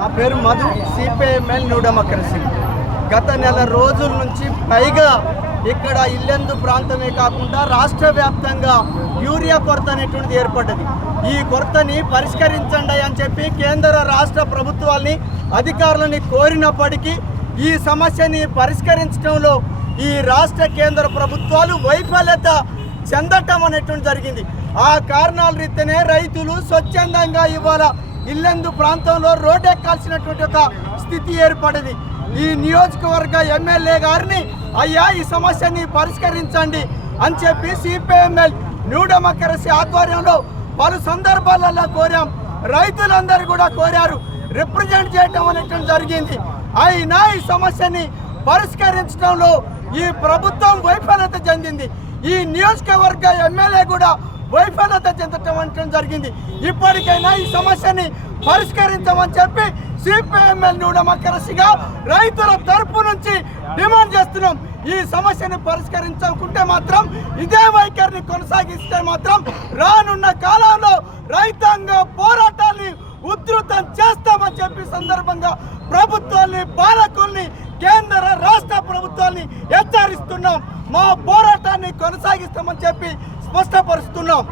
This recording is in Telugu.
నా పేరు మధు, సిపిఎంఎల్ న్యూ డెమోక్రసీ. గత నెల రోజుల నుంచి పైగా ఇక్కడ ఇల్లెందు ప్రాంతమే కాకుండా రాష్ట్ర వ్యాప్తంగా యూరియా కొరత అనేటువంటిది ఏర్పడ్డది. ఈ కొరతని పరిష్కరించండి అని చెప్పి కేంద్ర రాష్ట్ర ప్రభుత్వాల్ని అధికారులని కోరినప్పటికీ ఈ సమస్యని పరిష్కరించడంలో ఈ రాష్ట్ర కేంద్ర ప్రభుత్వాలు వైఫల్యత చెందటం అనేటువంటి జరిగింది. ఆ కారణాల రీతినే రైతులు స్వచ్ఛందంగా ఇవాళ ఇల్లెందు ప్రాంతంలో రోడ్డెక్కాల్సినటువంటి ఒక స్థితి ఏర్పడింది. ఈ నియోజకవర్గ ఎమ్మెల్యే గారిని అయ్యా ఈ సమస్యని పరిష్కరించండి అని చెప్పి సిపిఎంఎల్ న్యూ డెమోక్రసీ ఆధ్వర్యంలో పలు సందర్భాలలో కోరాం. రైతులందరూ కూడా కోరారు, రిప్రజెంట్ చేయటం అనేటువంటి జరిగింది. అయినా ఈ సమస్యని పరిష్కరించడంలో ఈ ప్రభుత్వం వైఫల్యత చెందింది. ఈ నియోజకవర్గ ఎమ్మెల్యే కూడా వైఫల్యత చెందటం అంటే జరిగింది. ఇప్పటికైనా ఈ సమస్యని పరిష్కరించమని చెప్పి సిపిఎంఎల్ న్యూ డెమోక్రసీగా రైతుల తరపు నుంచి డిమాండ్ చేస్తున్నాం. ఈ సమస్యని పరిష్కరించకుంటే మాత్రం, ఇదే వైఖరిని కొనసాగిస్తే మాత్రం రానున్న కాలంలో రైతాంగ పోరాటాన్ని ఉధృతం చేస్తామని చెప్పి సందర్భంగా ప్రభుత్వాన్ని, పాలకుల్ని, కేంద్ర రాష్ట్ర ప్రభుత్వాన్ని హెచ్చరిస్తున్నాం. మా పోరాటాన్ని కొనసాగిస్తామని చెప్పి స్పష్టపరుస్తున్నాం.